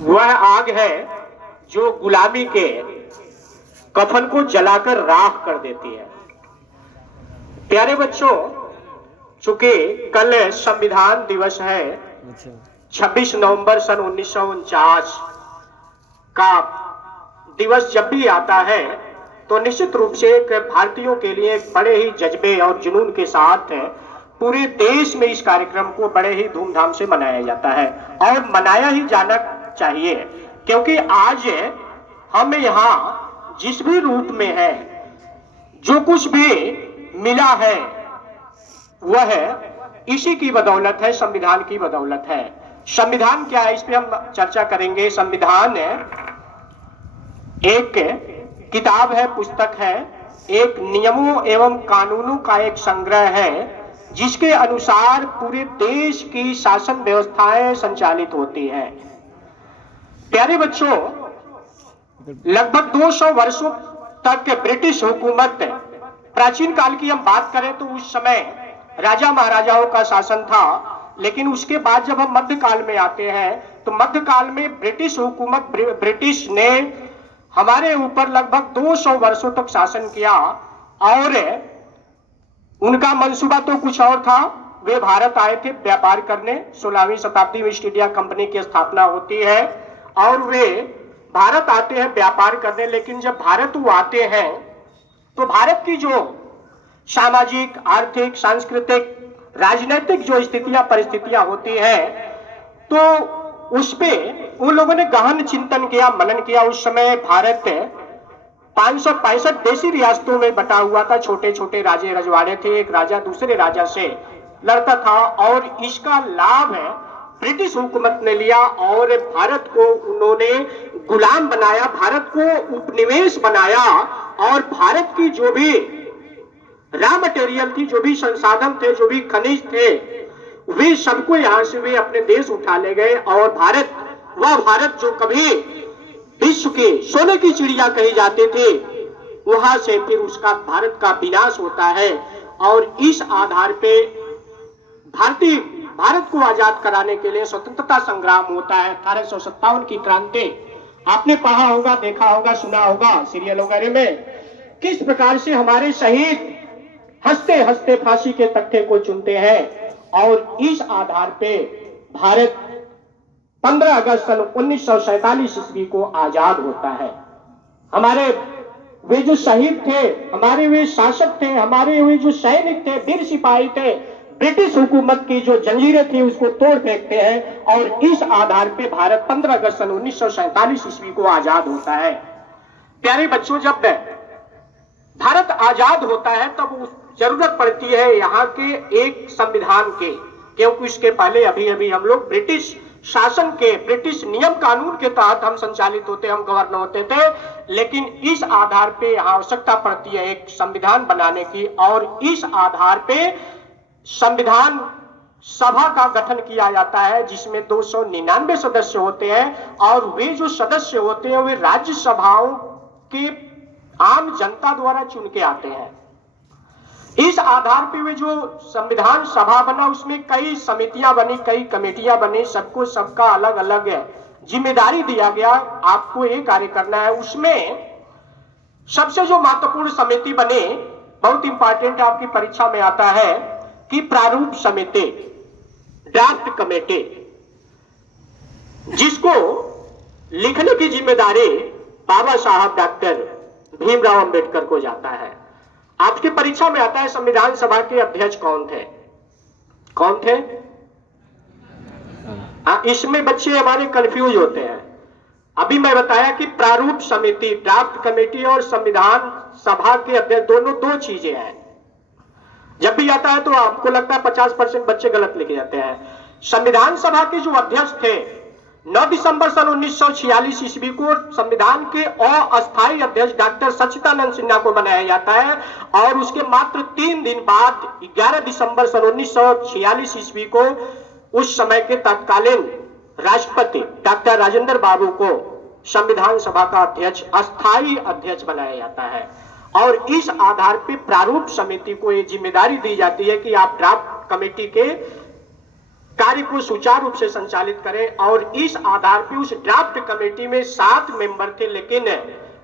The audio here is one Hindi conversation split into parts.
वह आग है जो गुलामी के कफन को जलाकर राख कर देती है। प्यारे बच्चों, चूंकि कल संविधान दिवस है, 26 नवंबर सन 1949 का दिवस जब भी आता है तो निश्चित रूप से एक भारतीयों के लिए एक बड़े ही जज्बे और जुनून के साथ पूरे देश में इस कार्यक्रम को बड़े ही धूमधाम से मनाया जाता है और मनाया ही जाना चाहिए, क्योंकि आज हम यहाँ जिस भी रूप में है, जो कुछ भी मिला है, वह इसी की बदौलत है, संविधान की बदौलत है। संविधान क्या है, इस पे हम चर्चा करेंगे। संविधान एक किताब है, पुस्तक है, एक नियमों एवं कानूनों का एक संग्रह है जिसके अनुसार पूरे देश की शासन व्यवस्थाएं संचालित होती हैं। प्यारे बच्चों, लगभग 200 वर्षों तक ब्रिटिश हुकूमत, प्राचीन काल की हम बात करें तो उस समय राजा महाराजाओं का शासन था, लेकिन उसके बाद जब हम मध्यकाल में आते हैं तो मध्यकाल में ब्रिटिश हुकूमत, ब्रिटिश ने हमारे ऊपर लगभग 200 वर्षों तक शासन किया और उनका मंसूबा तो कुछ और था। वे भारत आए थे व्यापार करने, 16वीं शताब्दी में ईस्ट इंडिया कंपनी की स्थापना होती है और वे भारत आते हैं व्यापार करने। लेकिन जब भारत वो आते हैं तो भारत की जो सामाजिक, आर्थिक, सांस्कृतिक, राजनीतिक जो स्थितियां, परिस्थितियां होती है, तो उस पे उन लोगों ने गहन चिंतन किया, मनन किया। उस समय भारत 565 देशी रियासतों में बटा हुआ था, छोटे छोटे राजे रजवाड़े थे, एक राजा दूसरे राजा से लड़ता था और इसका लाभ ब्रिटिश हुकूमत ने लिया और भारत को उन्होंने गुलाम बनाया, भारत को उपनिवेश बनाया और भारत की जो भी रॉ मटेरियल थी, जो भी संसाधन थे, जो भी खनिज थे, वे सबको यहां से वे अपने देश उठा ले गए और भारत, वह भारत जो कभी विश्व के सोने की चिड़िया कही जाते थे, वहां से फिर उसका, भारत का विनाश होता है। और इस आधार पे भारत को आजाद कराने के लिए स्वतंत्रता संग्राम होता है। 1857 की क्रांति आपने पढ़ा होगा, देखा होगा, सुना होगा सीरियल वगैरह में, किस प्रकार से हमारे शहीद हंसते हंसते फांसी के तख्ते को चुनते हैं और इस आधार पे भारत 15 अगस्त सन 1947 ईस्वी को आजाद होता है। हमारे वे जो शहीद थे, हमारे वे शासक थे, हमारे वे जो सैनिक थे, वीर सिपाही थे, ब्रिटिश हुकूमत की जो जंजीरें थी उसको तोड़ फेंकते हैं और इस आधार पे भारत 15 अगस्त सन 1947 ईस्वी को आजाद होता है। प्यारे बच्चों, जब भारत आजाद होता है तब जरूरत पड़ती है यहाँ के एक संविधान के, क्योंकि इसके पहले अभी अभी हम लोग ब्रिटिश शासन के, ब्रिटिश नियम कानून के तहत हम संचालित होते, हम गवर्नर होते थे। लेकिन इस आधार पे आवश्यकता पड़ती है एक संविधान बनाने की और इस आधार पे संविधान सभा का गठन किया जाता है जिसमें 299 सदस्य होते हैं और वे जो सदस्य होते हैं वे राज्यसभाओं के आम जनता द्वारा चुन के आते हैं। इस आधार पे वे जो संविधान सभा बना, उसमें कई समितियां बनी, कई कमेटियां बनी, सबको सबका अलग अलग जिम्मेदारी दिया गया, आपको ये कार्य करना है। उसमें सबसे जो महत्वपूर्ण समिति बनी, बहुत इंपॉर्टेंट आपकी परीक्षा में आता है कि प्रारूप समिति, ड्राफ्ट कमेटी, जिसको लिखने की जिम्मेदारी बाबा साहब डॉक्टर भीमराव अंबेडकर को जाता है। आपकी परीक्षा में आता है संविधान सभा के अध्यक्ष कौन थे? कौन थे? इसमें बच्चे हमारे कंफ्यूज होते हैं। अभी मैं बताया कि प्रारूप समिति, ड्राफ्ट कमेटी और संविधान सभा के अध्यक्ष दोनों दो चीजें हैं। जब भी आता है तो आपको लगता है 50% बच्चे गलत लिखे जाते हैं। संविधान सभा के जो अध्यक्ष थे, 9 दिसंबर सन 1946 ईस्वी को संविधान के अस्थायी अध्यक्ष डॉक्टर सच्चिदानंद सिन्हा को बनाया जाता है और उसके मात्र 3 दिन बाद 11 दिसंबर सन 1946 ईस्वी को उस समय के तत्कालीन राष्ट्रपति डॉक्टर राजेंद्र बाबू को संविधान सभा का अध्यक्ष, अस्थायी अध्यक्ष बनाया जाता है। और इस आधार पर प्रारूप समिति को ये जिम्मेदारी दी जाती है कि आप ड्राफ्ट कमेटी के कार्य को सुचारू रूप से संचालित करें। और इस आधार पर उस ड्राफ्ट कमेटी में 7 मेंबर थे, लेकिन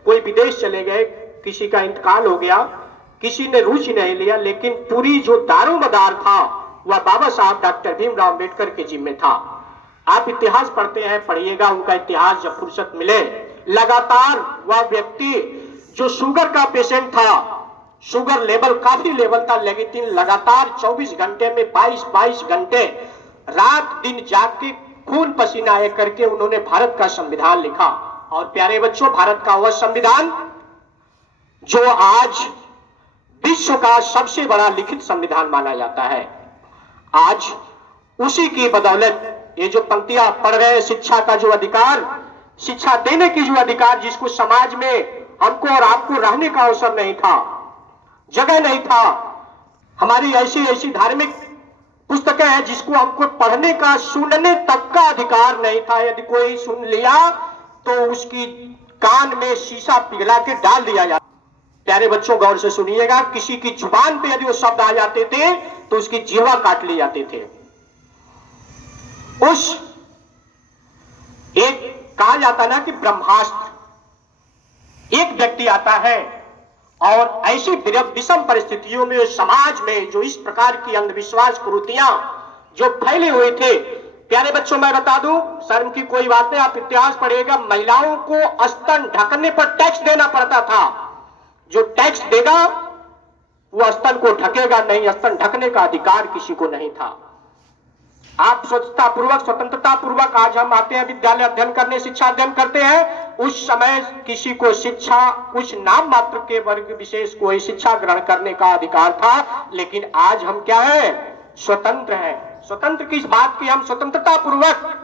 कोई विदेश चले गए, किसी का इंतकाल हो गया, किसी ने रुचि नहीं लिया, लेकिन पूरी जो दारोमदार था वह बाबा साहब डॉक्टर भीमराव अम्बेडकर के जिम्मे था। आप इतिहास पढ़ते हैं, पढ़िएगा उनका इतिहास जब फुर्सत मिले। लगातार वह व्यक्ति जो शुगर का पेशेंट था, शुगर लेवल काफी लेवल था, लेकिन लगातार 24 घंटे में 22 घंटे रात दिन जाग के खून पसीना एक करके उन्होंने भारत का संविधान लिखा। और प्यारे बच्चों, भारत का वह संविधान जो आज विश्व का सबसे बड़ा लिखित संविधान माना जाता है, आज उसी की बदौलत ये जो पंक्तियां पढ़ रहे हैं, शिक्षा का जो अधिकार, शिक्षा देने की जो अधिकार, जिसको समाज में हमको और आपको रहने का अवसर नहीं था, जगह नहीं था, हमारी ऐसी ऐसी धार्मिक पुस्तकें हैं जिसको हमको पढ़ने का, सुनने तक का अधिकार नहीं था। यदि कोई सुन लिया तो उसकी कान में शीशा पिघला के डाल दिया जाता। प्यारे बच्चों, गौर से सुनिएगा, किसी की जुबान पे यदि वो शब्द आ जाते थे तो उसकी जीवा काट ली जाते थे। उस एक कहा जाता ना कि ब्रह्मास्त्र, एक व्यक्ति आता है और ऐसी विषम परिस्थितियों में समाज में जो इस प्रकार की अंधविश्वास कुरीतियां जो फैले हुए थे। प्यारे बच्चों, मैं बता दूं, शर्म की कोई बात नहीं, आप इतिहास पढ़िएगा, महिलाओं को स्तन ढकने पर टैक्स देना पड़ता था। जो टैक्स देगा वो स्तन को ढकेगा नहीं, स्तन ढकने का अधिकार किसी को नहीं था। आप स्वतंत्रता पूर्वक आज हम आते हैं विद्यालय अध्ययन करने, शिक्षा अध्ययन करते हैं। उस समय किसी को शिक्षा, कुछ नाम मात्र के वर्ग विशेष को ही शिक्षा ग्रहण करने का अधिकार था, लेकिन आज हम क्या है? स्वतंत्र हैं। स्वतंत्र किस बात की? हम स्वतंत्रता पूर्वक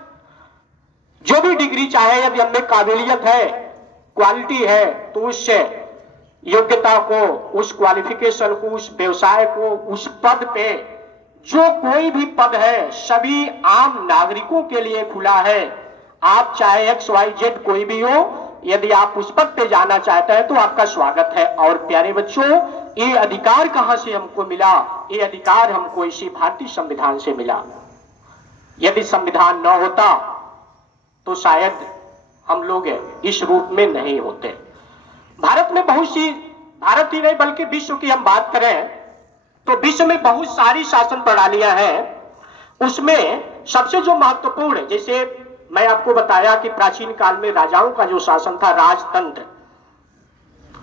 जो भी डिग्री चाहे, यदि हमें काबिलियत है, क्वालिटी है, तो उस योग्यता को, उस क्वालिफिकेशन को, उस व्यवसाय को, उस पद पे, जो कोई भी पद है, सभी आम नागरिकों के लिए खुला है। आप चाहे XYZ कोई भी हो, यदि आप उस पद पे जाना चाहते हैं तो आपका स्वागत है। और प्यारे बच्चों, ये अधिकार कहां से हमको मिला? ये अधिकार हमको इसी भारतीय संविधान से मिला। यदि संविधान न होता तो शायद हम लोग इस रूप में नहीं होते। भारत में बहुत सी, भारत ही नहीं बल्कि विश्व की हम बात करें तो विश्व में बहुत सारी शासन प्रणालियां हैं। उसमें सबसे जो महत्वपूर्ण, जैसे मैं आपको बताया कि प्राचीन काल में राजाओं का जो शासन था, राजतंत्र,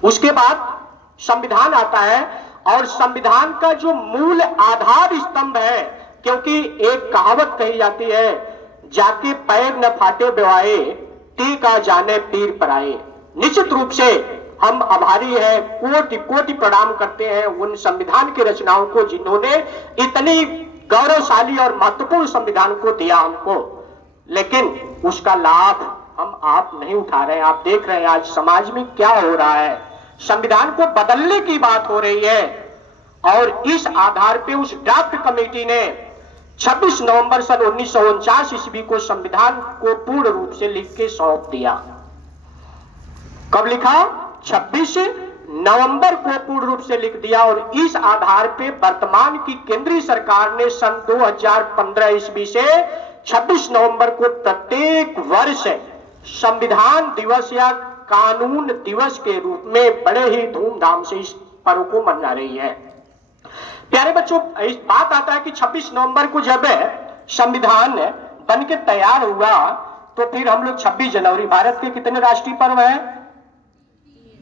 उसके बाद संविधान आता है। और संविधान का जो मूल आधार स्तंभ है, क्योंकि एक कहावत कही जाती है, जाके पैर न फाटे बेवाए, टीका जाने पीर पर आए। निश्चित रूप से हम आभारी हैं, कोटि कोटि प्रणाम करते हैं उन संविधान के रचनाओं को जिन्होंने इतनी गौरवशाली और महत्वपूर्ण संविधान को दिया हमको। लेकिन उसका लाभ हम आप नहीं उठा रहे हैं। आप देख रहे हैं आज समाज में क्या हो रहा है। संविधान को बदलने की बात हो रही है और इस आधार पे उस ड्राफ्ट कमेटी ने 26 नवंबर सन 1949 ईस्वी को संविधान को पूर्ण रूप से लिख के सौंप दिया। कब लिखा? 26 नवंबर को पूर्ण रूप से लिख दिया। और इस आधार पे वर्तमान की केंद्रीय सरकार ने सन 2015 ईस्वी से 26 नवंबर को प्रत्येक वर्ष संविधान दिवस या कानून दिवस के रूप में बड़े ही धूमधाम से इस पर्व को मना रही है। प्यारे बच्चों, इस बात आता है कि 26 नवंबर को जब संविधान बन के तैयार हुआ तो फिर हम लोग 26 जनवरी, भारत के कितने राष्ट्रीय पर्व है?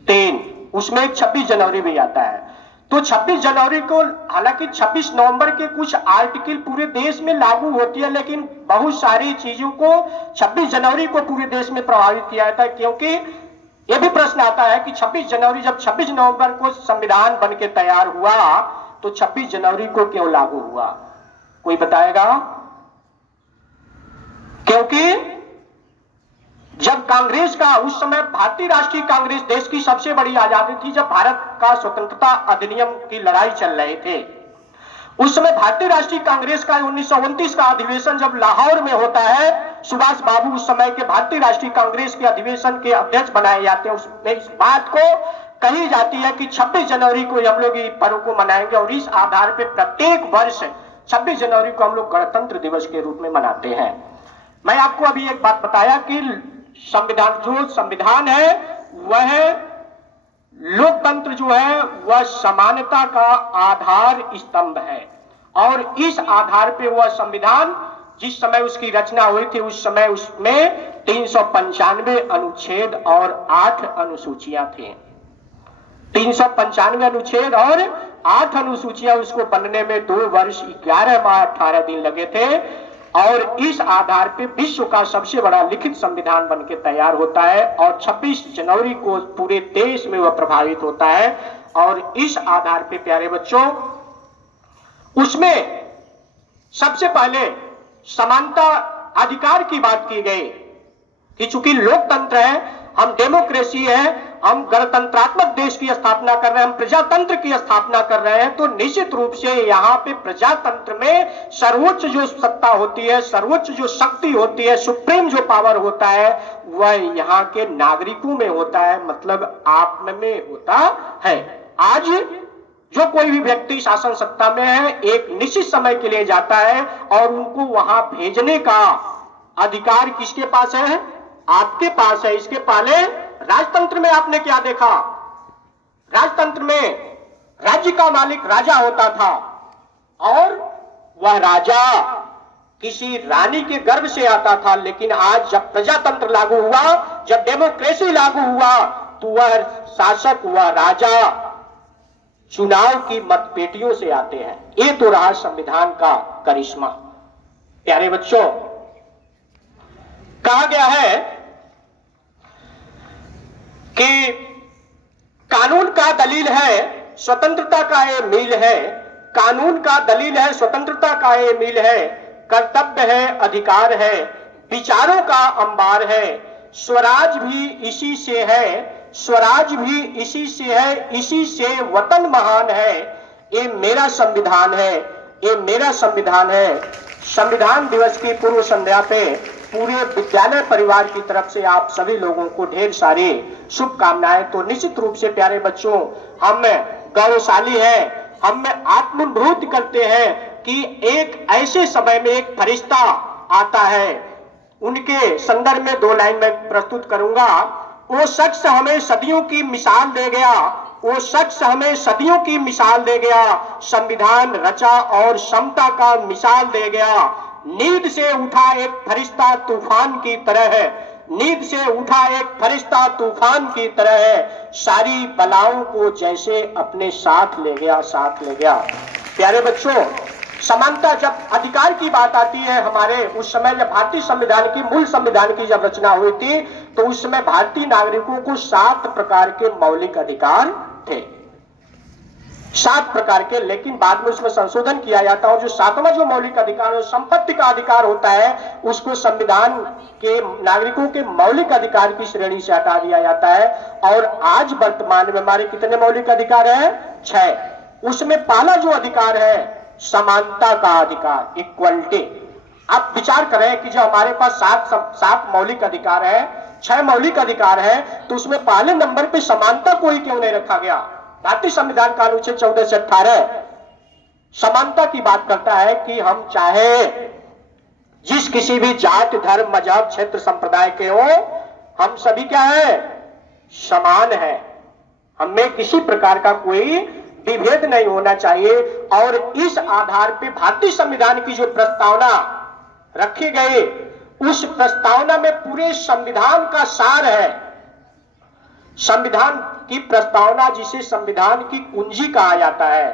3, उसमें 26 जनवरी भी आता है। तो 26 जनवरी को, हालांकि 26 नवंबर के कुछ आर्टिकल पूरे देश में लागू होती है, लेकिन बहुत सारी चीजों को 26 जनवरी को पूरे देश में प्रभावित किया जाता है। क्योंकि यह भी प्रश्न आता है कि 26 जनवरी, जब 26 नवंबर को संविधान बन के तैयार हुआ तो 26 जनवरी को क्यों लागू हुआ? कोई बताएगा? क्योंकि जब कांग्रेस का, उस समय भारतीय राष्ट्रीय कांग्रेस देश की सबसे बड़ी आजादी थी, जब भारत का स्वतंत्रता अधिनियम की लड़ाई चल रहे थे, उस समय भारतीय राष्ट्रीय कांग्रेस का 1929 का अधिवेशन जब लाहौर में होता है, सुभाष बाबू उस समय के भारतीय राष्ट्रीय कांग्रेस के अधिवेशन के अध्यक्ष बनाए जाते हैं। उसमें इस बात को कही जाती है कि 26 जनवरी को हम लोग इस पर्व को मनाएंगे और इस आधार पर प्रत्येक वर्ष 26 जनवरी को हम लोग गणतंत्र दिवस के रूप में मनाते हैं। मैं आपको अभी एक बात बताया कि जो संविधान है वह लोकतंत्र जो है वह समानता का आधार स्तंभ है, और इस आधार पे वह संविधान जिस समय उसकी रचना हुई थी उस समय उसमें 395 अनुच्छेद और 8 अनुसूचियां थी। 395 अनुच्छेद और 8 अनुसूचियां उसको बनने में 2 वर्ष 11 माह 18 दिन लगे थे, और इस आधार पे विश्व का सबसे बड़ा लिखित संविधान बनके तैयार होता है, और 26 जनवरी को पूरे देश में वह प्रभावित होता है। और इस आधार पे प्यारे बच्चों उसमें सबसे पहले समानता अधिकार की बात की गई कि चूंकि लोकतंत्र है, हम डेमोक्रेसी है, हम गणतंत्रात्मक देश की स्थापना कर रहे हैं, हम प्रजातंत्र की स्थापना कर रहे हैं, तो निश्चित रूप से यहाँ पे प्रजातंत्र में सर्वोच्च जो सत्ता होती है, सर्वोच्च जो शक्ति होती है, सुप्रीम जो पावर होता है वह यहाँ के नागरिकों में होता है, मतलब आप में होता है। आज जो कोई भी व्यक्ति शासन सत्ता में है एक निश्चित समय के लिए जाता है और उनको वहां भेजने का अधिकार किसके पास है? आपके पास है। इसके पहले राजतंत्र में आपने क्या देखा? राजतंत्र में राज्य का मालिक राजा होता था, और वह राजा किसी रानी के गर्भ से आता था। लेकिन आज जब प्रजातंत्र लागू हुआ, जब डेमोक्रेसी लागू हुआ, तो वह शासक, वह राजा चुनाव की मतपेटियों से आते हैं। ये तो रहा संविधान का करिश्मा। प्यारे बच्चों, कहा गया है कि कानून का दलील है स्वतंत्रता का ये मील है, कानून का दलील है स्वतंत्रता का ये मील है, कर्तव्य है अधिकार है, विचारों का अंबार है, स्वराज भी इसी से है, स्वराज भी इसी से है, इसी से वतन महान है, ये मेरा संविधान है, ये मेरा संविधान है। संविधान दिवस की पूर्व संध्या पे पूरे विद्यालय परिवार की तरफ से आप सभी लोगों को ढेर सारी शुभकामनाएं। तो निश्चित रूप से प्यारे बच्चों, हम गौरवशाली हैं, हम आत्मनुभूति करते हैं कि एक ऐसे समय में एक फरिश्ता आता है। उनके संदर्भ में 2 लाइन में प्रस्तुत करूंगा। वो शख्स हमें सदियों की मिसाल दे गया, वो शख्स हमें सदियों की मिसाल दे गया, संविधान रचा और समता का मिसाल दे गया। नींद से उठा एक फरिश्ता तूफान की तरह है, नींद से उठा एक फरिश्ता तूफान की तरह है, सारी बलाओं को जैसे अपने साथ ले गया, साथ ले गया। प्यारे बच्चों, समानता जब अधिकार की बात आती है, हमारे उस समय जब भारतीय संविधान की, मूल संविधान की जब रचना हुई थी, तो उस समय भारतीय नागरिकों को 7 प्रकार के मौलिक अधिकार थे, 7 प्रकार के। लेकिन बाद में उसमें संशोधन किया जाता है और जो 7वां जो मौलिक अधिकार है, संपत्ति का अधिकार होता है, उसको संविधान के नागरिकों के मौलिक अधिकार की श्रेणी से हटा दिया जाता है। और आज वर्तमान में हमारे कितने मौलिक अधिकार है? 6। उसमें पहला जो अधिकार है समानता का अधिकार, इक्वलिटी। आप विचार करें कि जो हमारे पास 7 मौलिक अधिकार है, 6 मौलिक अधिकार है, तो उसमें पहले नंबर पे समानता को ही क्यों नहीं रखा गया? भारतीय संविधान का अनुच्छेद 14 से 18 समानता की बात करता है कि हम चाहे जिस किसी भी जाति, धर्म, मजहब, क्षेत्र, संप्रदाय के हो, हम सभी क्या है? समान है। हमें किसी प्रकार का कोई विभेद नहीं होना चाहिए। और इस आधार पे भारतीय संविधान की जो प्रस्तावना रखी गई, उस प्रस्तावना में पूरे संविधान का सार है। संविधान की प्रस्तावना जिसे संविधान की कुंजी कहा जाता है,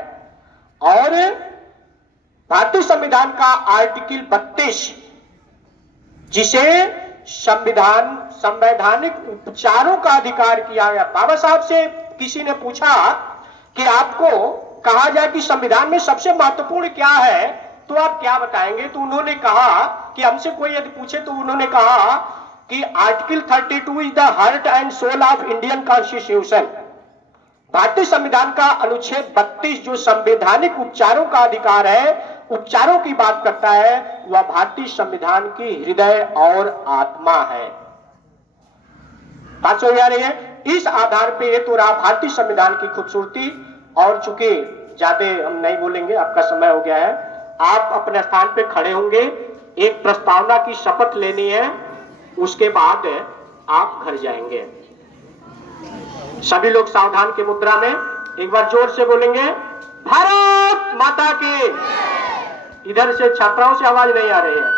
और भारतीय संविधान का आर्टिकल 32 जिसे संवैधानिक उपचारों का अधिकार किया गया। बाबा साहब से किसी ने पूछा कि आपको कहा जाए कि संविधान में सबसे महत्वपूर्ण क्या है, तो आप क्या बताएंगे? तो उन्होंने कहा कि हमसे कोई यदि पूछे तो उन्होंने कहा कि article 32 is the heart and soul of Indian constitution. भारतीय संविधान का अनुच्छेद 32 जो संवैधानिक उपचारों का अधिकार है, उपचारों की बात करता है, वह भारतीय संविधान की हृदय और आत्मा है। बात समझ आ रही है? इस आधार पे ये तो रहा भारतीय संविधान की खूबसूरती। और चूंकि ज्यादा हम नहीं बोलेंगे, आपका समय हो गया है, आप अपने स्थान पे खड़े होंगे, एक प्रस्तावना की शपथ लेनी है, उसके बाद आप घर जाएंगे। सभी लोग सावधान की मुद्रा में एक बार जोर से बोलेंगे, भारत माता की। इधर से छात्राओं से आवाज नहीं आ रही है।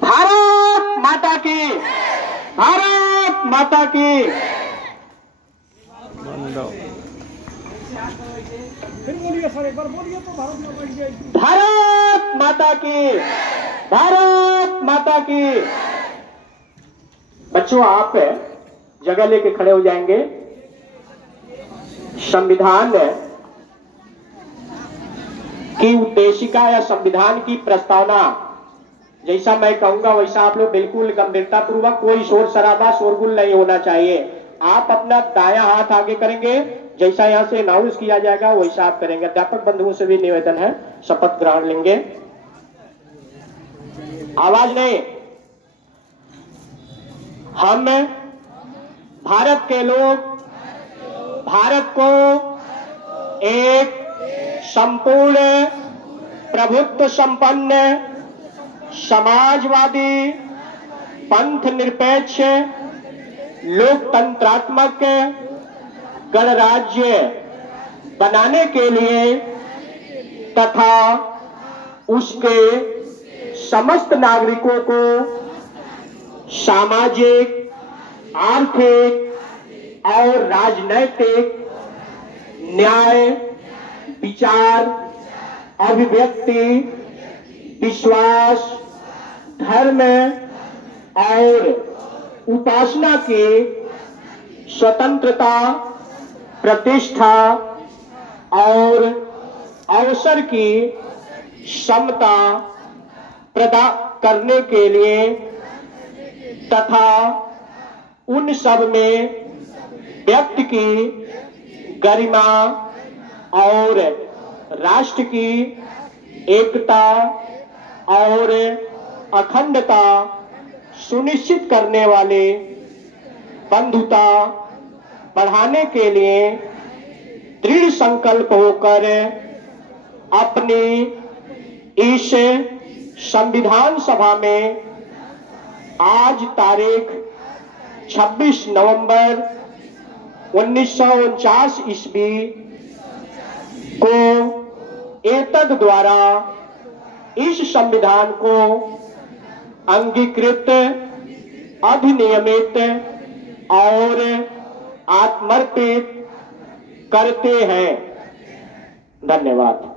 भारत माता की, भारत माता की। फिर बोलिए सर, एक बार बोलिए तो भारत माता की। भारत माता की, भारत माता की। बच्चों, आप जगह लेके खड़े हो जाएंगे। संविधान की उद्देशिका या संविधान की प्रस्तावना जैसा मैं कहूंगा वैसा आप लोग बिल्कुल गंभीरता पूर्वक, कोई शोर शराबा शोरगुल नहीं होना चाहिए। आप अपना दायां हाथ आगे करेंगे, जैसा यहां से अनाउंस किया जाएगा वैसा आप करेंगे। अध्यापक बंधुओं से भी निवेदन है, शपथ ग्रहण लेंगे। आवाज नहीं। हम भारत के लोग भारत को एक संपूर्ण प्रभुत्व संपन्न समाजवादी पंथ निरपेक्ष लोकतंत्रात्मक गणराज्य बनाने के लिए तथा उसके समस्त नागरिकों को सामाजिक, आर्थिक और राजनैतिक न्याय, विचार, अभिव्यक्ति, विश्वास, धर्म और उपासना की स्वतंत्रता, प्रतिष्ठा और अवसर की समता प्रदान करने के लिए तथा उन सब में व्यक्ति की गरिमा और राष्ट्र की एकता और अखंडता सुनिश्चित करने वाले बंधुता बढ़ाने के लिए दृढ़ संकल्प होकर अपनी इस संविधान सभा में आज तारीख 26 नवंबर 1949 ईस्वी को एतद द्वारा इस संविधान को अंगीकृत, अधिनियमित और आत्मर्पित करते हैं। धन्यवाद।